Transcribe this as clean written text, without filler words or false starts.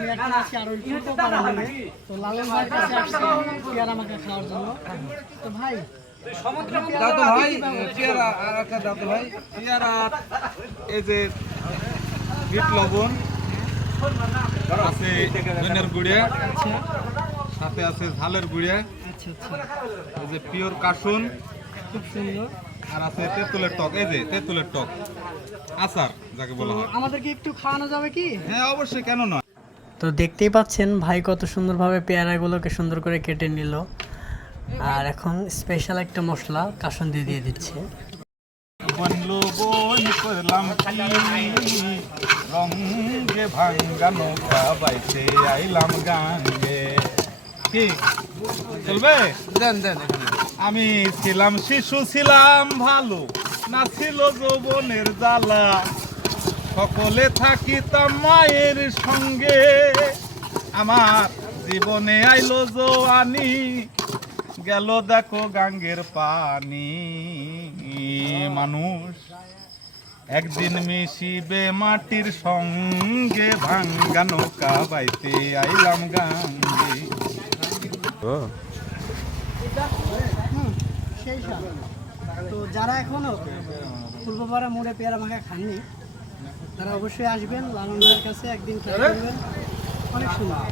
আমি এখন আছি আরো ছোট পাড়ালে। তো লালন ভাইয়ের কাছে আসছি পেয়ারা মাখা খাওয়ার জন্য। তো ভাই দাদু ভাই পেয়ারা আর একটা দাদু ভাই পেয়ারা এই যে বিট লবণ আছে, ধনের গুঁড়িয়া সাথে আছে ঝালের গুঁড়িয়া, আচ্ছা আচ্ছা, এই যে পিওর কাসুন খুব সুন্দর। আর আছে তেঁতুলের টক, এই যে তেঁতুলের টক আচার যাকে বলা হয়। আমাদেরকে একটু খাওয়ানো যাবে কি? হ্যাঁ অবশ্যই, কেন নয়। তো দেখতেই পাচ্ছেন ভাই কত সুন্দরভাবে পেয়ারাগুলোকে সুন্দর করে কেটে নিল, আর এখন স্পেশাল একটা মশলা কাসুন্দি দিয়ে দিচ্ছে। বনলো বন করলাম কি রঙে ভাঙ্গা নৌকা বাইতে আইলাম গাঙ্গে। ঠিক চলবে? দেন দেন। আমি ছিলাম শিশু, ছিলাম ভালো, না ছিল যৌবনের জ্বালা, সকলে থাকিতাম মায়ের সঙ্গে, আমার জীবনে আইলো জোয়ানি, গেল দেখো গাঙ্গের পানি। মানুষ একদিন মিশিবে মাটির সঙ্গে, ভাঙ্গা নৌকা বাইতে আইলাম গাঙ্গে। সেই সব। তো যারা এখনো পূর্বপাড়া মোড়ে পেয়ারা মাখা খাননি, তারা অবশ্যই আসবেন লালন ভাইয়ের কাছে, একদিন ট্রাই করবেন, অনেক সুন্দর।